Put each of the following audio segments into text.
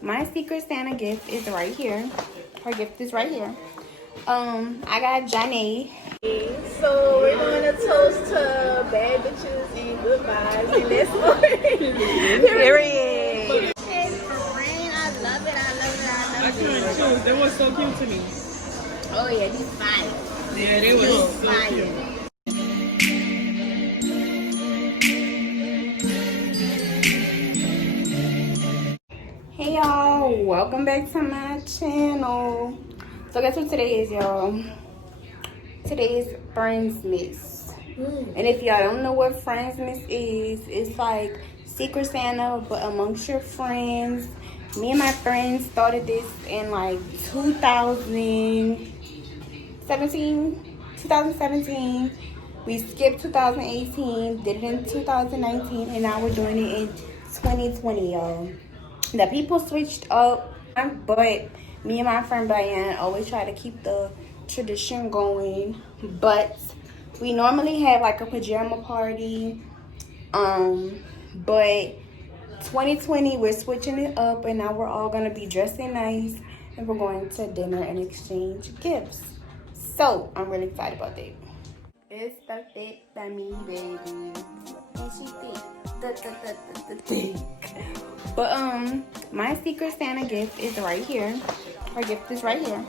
my Secret Santa gift is right here. Her gift is right here. I got Johnny. So we're doing a toast to bad bitches and good vibes, and let's go. Period. I love it. I couldn't choose. They were so cute to me. Oh yeah, these fire. Yeah, they were so cute. Hey y'all, welcome back to my channel. So guess what today is, y'all? Today is Friendsmas. And if y'all don't know what Friendsmas is, it's like Secret Santa but amongst your friends. Me and my friends started this in like 2017. We skipped 2018, did it in 2019, and now we're doing it in 2020, y'all. The people switched up, but me and my friend Diane always try to keep the tradition going. But we normally have like a pajama party, but 2020 we're switching it up, and now we're all gonna be dressing nice, and we're going to dinner and exchange gifts. So I'm really excited about that. It's the thick dummy, baby, and she thick. But my Secret Santa gift is right here. Her gift is right here.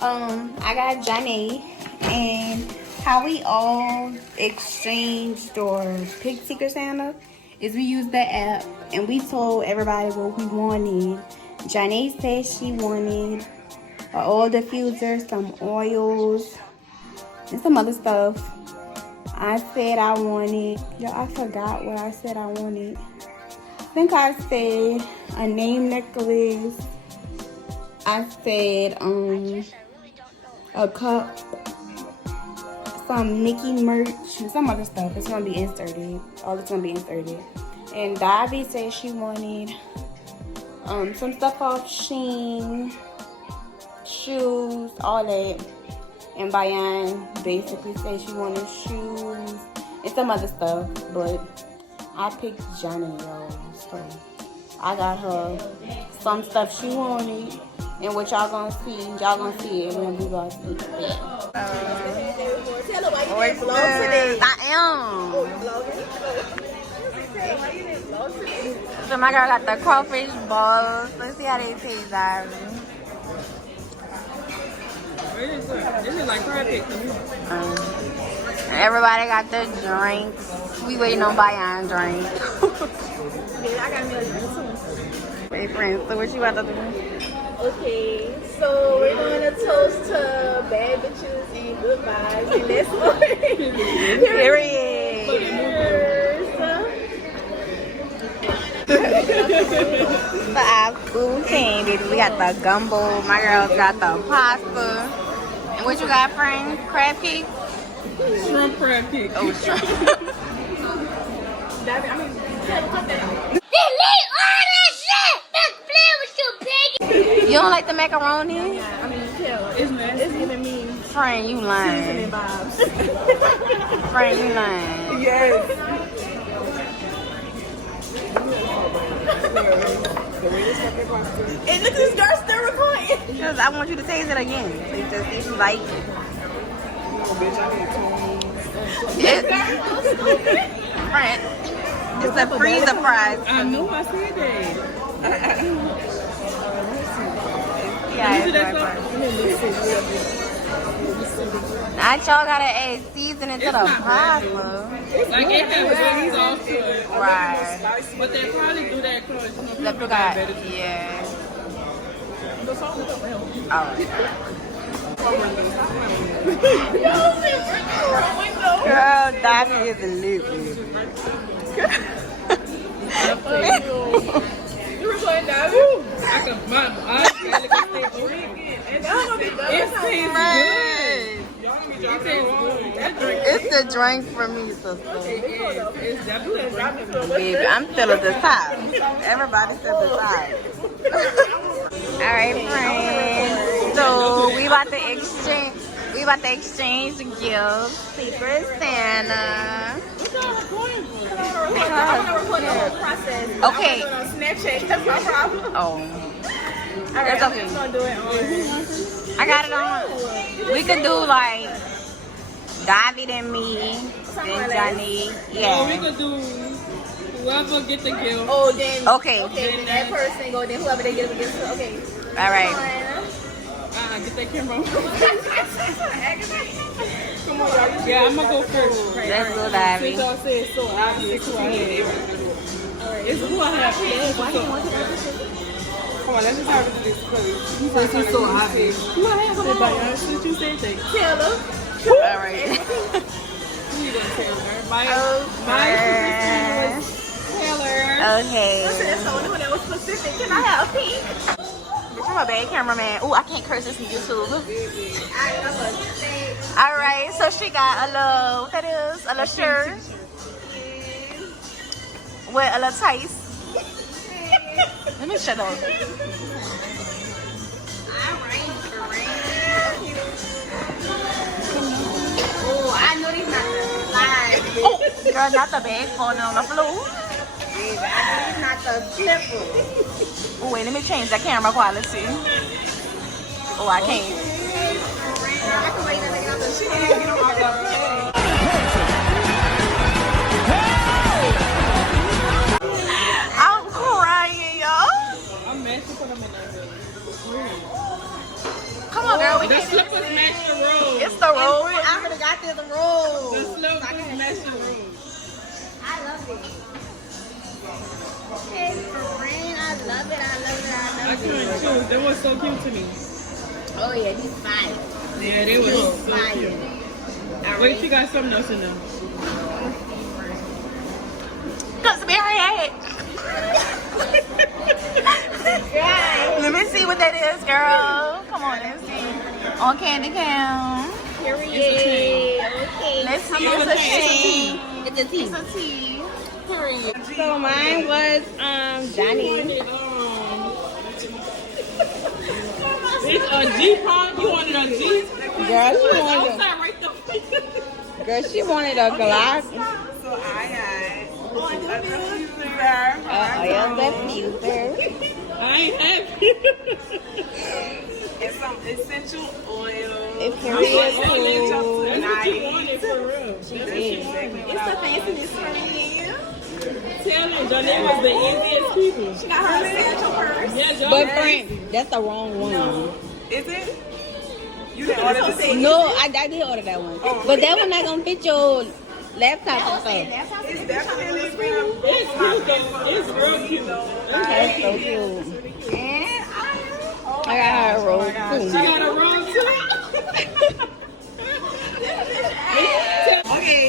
I got Johnny, and how we all exchanged or picked Secret Santa is we used the app and we told everybody what we wanted. Johnny said she wanted an oil diffuser, some oils, and some other stuff. I said I wanted, I forgot what I said I wanted. I think I said a name necklace. I said a cup, some Mickey merch, and some other stuff. It's gonna be inserted. All it's gonna be inserted. And Davy said she wanted some stuff off Shein, shoes, all that. And Bayan basically said she wanted shoes and some other stuff, but I picked Johnny, y'all. So I got her some stuff she wanted, and what y'all gonna see it when we go see it. Tell her why you didn't vlog today. I am. Oh, you vlogging? Why you didn't vlog today? So my girl got the crawfish balls. Let's see how they taste, Ivy. This is like crab cake to me. Everybody got their drinks. We waiting on Bayan drink. I got me a drink too. Hey friends, so what you about to do? Okay, so we're doing a toast to bad bitches and good vibes, and let's go. Period. For our food candies, we got the gumbo. My girls got the pasta. And what you got, friend? Crab cake? Shrimp crab cake. Oh, shrimp. You don't like the macaroni? I mean, it's giving me Friend, you lying. seasoning vibes. Friend, you lying. Yes. And look at this girl still recording. Because I want you to taste it again. So you just see if you like it. Friend, it's a free surprise. I knew I said that. Yeah, it's right. Now y'all gotta add seasoning to the pasta. Like it has really sauce to it. Right. But they probably do that because The people got better. yeah. The sauce don't help. Oh. Girl, Davy is a loop. You recording now? I can, my eyes can't look at it. It tastes good. Y'all gonna be dropping that drink. It's the drink for me, sister. It's definitely a drink. Baby, I'm still at the top. Everybody said the top. Alright, friends. So we about to exchange gifts. Secret Santa. I want to record the whole process. Okay. Snapchat. That's my problem. Oh. Alright, That's I'm okay. just gonna do it on. I got it on. We could do like David and me, then Johnny. Oh, we Yeah. could do whoever get the gift. Oh, then. Okay. Okay, then that person go. Then whoever they get against. Okay. All right. Get that camera on. Come on, y'all. Yeah, I'm gonna go first. Let's go, Since David. y'all say it's so obvious who I have. It's who I have. Come on, let's just have it to this place. Since it's so obvious. Who I have? Come on. Since you said that. Taylor. All right. Who you gonna tell her? My Taylor. Okay. That's the only one that was specific. Can I have a pink? I'm a bad cameraman. Oh, I can't curse this on YouTube. I love it. All right, so she got a little, what that is? A little shirt. With a little tights. Let me shut up. Oh, I know these not the slide. Oh, girl, not the bag falling on the floor. Baby, I know these not the slipper. Oh, wait, let me change the camera quality. Oh, I can't. I can wait till they get out the shit. Get on my level. I'm crying, y'all. I'm mad to put them in that building. Come on, girl. We The can't do slippers match the robe. It's the road. I already got this roll. The slippers match the robe. I love it. Hey, friend, I love it. I love it. I I love couldn't it. choose. They were so cute to me. Oh yeah, he's fine. Yeah, they were so Fire. cute. All Wait, right. she got something else in them. Cause Mary. Let me see what that is, girl. Come on, let's see. On candy cam. Period. Okay. Let's see. It's a chain. It's a tea. It's a tea. Period. So mine was Johnny. It's a G pond. You wanted a G? Girl, she wanted Outside right there. Girl, she wanted a glass. So I had Oh, yeah, that fuser. I ain't happy. And some essential oil. It's That's period. what you wanted for real. That's what she wanted. It's a fanciness for me. Tell them Johnny was the easiest people. She got her essential purse. Yeah, Johnny. But friend, that's the wrong one. Is it? You didn't order this? No, I did order that one. But that one not gonna fit your laptop and stuff. It's definitely real. It's cute though. It's real cute. That's so cute. And I got her a roll She too. got a roll too. Okay.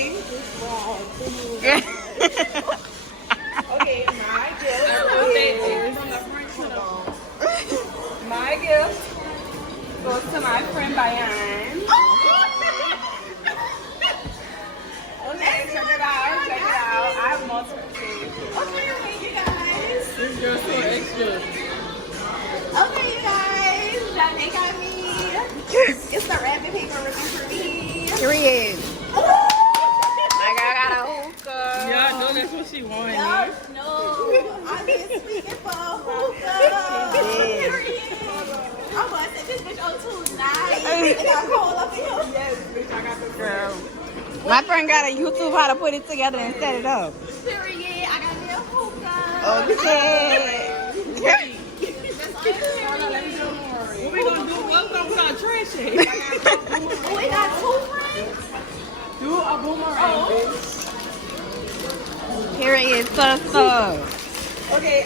Okay, my gift goes to my friend Bayan. Okay, check it out. I have multiple things. okay, you guys. This girl's so extra. Okay, you guys. Johnny got me. It's the rabbit paper ribbon for me. Period. Oh! My girl got a hookah. Yeah, I know that's what she wanted. No, I've been speaking for a hookah. Period. I'm gonna set this bitch on tonight. It got cold up in here. Yes, bitch, I got the Girl. My friend got a YouTube how to put it together and set it up. Period. I got me a hookah. Okay. What we gonna do? Welcome to our trash can. Oh, we got 2 friends. Do a boomerang, bitch. Period. So. Okay,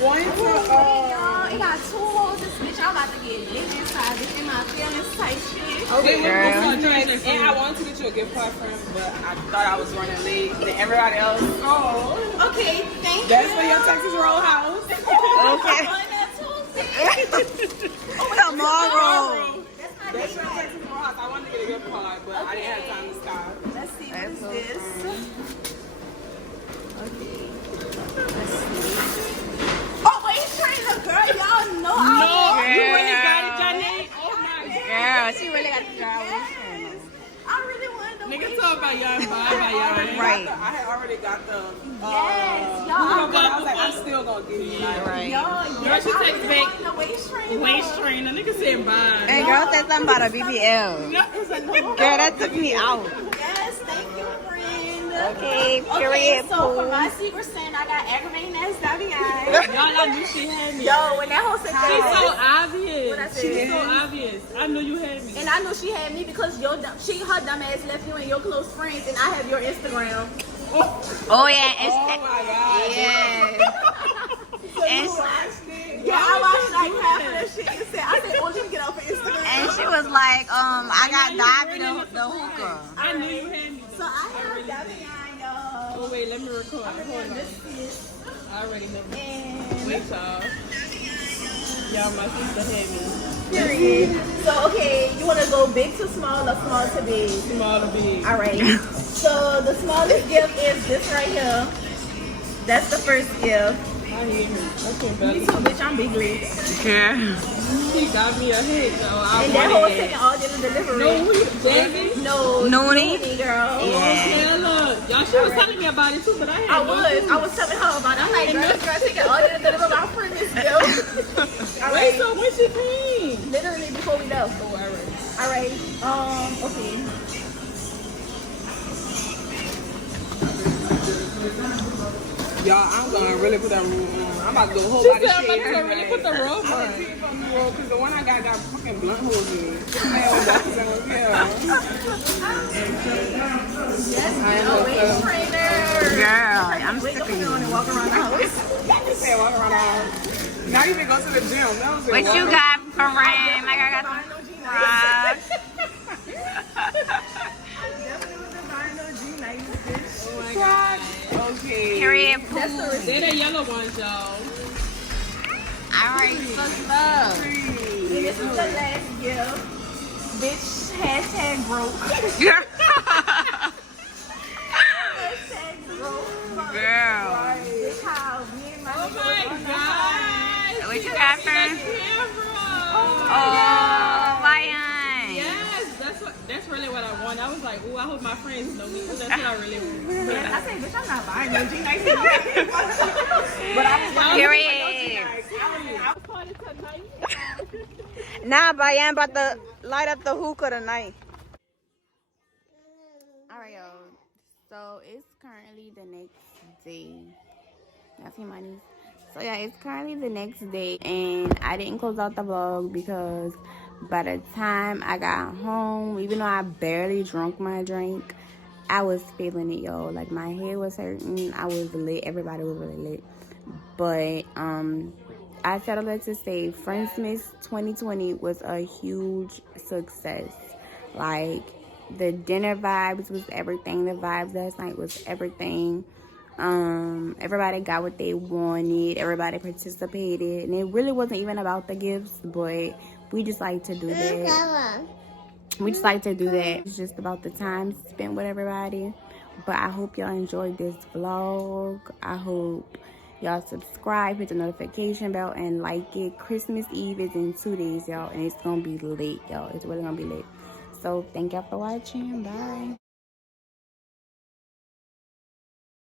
one for Y'all, it got 2 holes. This bitch, I'm about to get lit inside. This in my feelings type shit. Okay, Girl. and I wanted to get you a gift card from, but I thought I was running late than everybody else. Oh, okay. Thank you. That's for your Texas Roll House. Okay. Tomorrow. That's your Texas Roll House. I wanted to get a gift card, but I didn't have time to stop. Let's see what is this. Oh wait, he's trying to girl. Y'all know No, I you really got it, Johnny. Oh my god. Girl, she really got the girl. Yes. I really wanted to Nigga wait told talking about y'all and bye by y'all. Right. I had already got the. Yes, y'all. I was like, I'm still gonna give you. Like, Right. Girl, she takes back the waist trainer. waist trainer. Nigga said bye. And girl said something about a BBL. Girl, that took me out. Yes, thank you, friend. Okay, Okay, period. so for my secret Santa, I got aggravating ass Debbie. Y'all, I knew she had me. Yo, when that whole She's situation, so obvious. What I said? She's so obvious. I knew you had me. and I knew she had me because her dumb ass left you and your close friends, and I have your Instagram. Oh yeah, oh my god. yeah. And Yeah, I watched like half of that shit and said, I said, oh, let me get off of Instagram. and she was like, I got David the hookah. I knew you had me. So I have Debbie on, y'all. Oh wait, let me record. Hold on. This is, I already have me. and Wait, y'all. Y'all, my sister had me. period. So, okay, you want to go big to small or small to big? Small to big. All right. So the smallest gift is this right here. That's the first gift. I hear her. I can't Me barely. too, bitch. I'm big lit. Yeah. She got me a hit, though. I And that whole wanted taking it. all dinner delivery. No, who you, Davey? No, Noonie? girl. Yeah. Look. Y'all, she was telling me about it too, but I had I was telling her about it. I'm like, girl, this girl taking all dinner delivery. My friend is gift. All Wait, right. so when she came? Literally before we left. Oh, all right. All right. Okay. Y'all, I'm gonna really put that room on. I'm about to go whole She body said I'm about shit. to go really put the robe I'm on. gonna keep it from the roll because the one I got fucking blunt holes in it. Yeah. Oh, waist trainer. Girl, I'm Wait, sick don't of put it on you. and walk around the house. You said walk around the house. Not even go to the gym. That was it. What you got for rain? Like I got some fries. Oh my god. Okay. Period. Poo. They're the yellow ones, y'all. Alright, fucked up. And this is the last gift. Bitch, hashtag broke. Girl. Hashtag broke. Girl. Bitch, how me and my Oh nigga my was on the god. What you got, friend? Camera. Oh, Ryan. Yes, that's really what I want. I was like, ooh, I hope my friends know me because that's what I really want. Yeah, I said, bitch, I'm not buying no G19. But I was Period. I was party tonight. Nah, but I am about to light up the hookah tonight. Alright, y'all. So it's currently the next day. Y'all see my niece? So yeah, it's currently the next day, and I didn't close out the vlog because by the time I got home, even though I barely drank my drink, I was feeling it, y'all. Like my head was hurting. I was lit. Everybody was really lit. But I settled to say Friendsmas 2020 was a huge success. Like the dinner vibes was everything. The vibes last night was everything. Everybody got what they wanted. Everybody participated, and it really wasn't even about the gifts, but we just like to do that. We just like to do that. It's just about the time spent with everybody. But I hope y'all enjoyed this vlog. I hope y'all subscribe, hit the notification bell, and like it. Christmas Eve is in 2 days, y'all, and it's gonna be late, y'all. It's really gonna be late. So thank y'all for watching. Bye.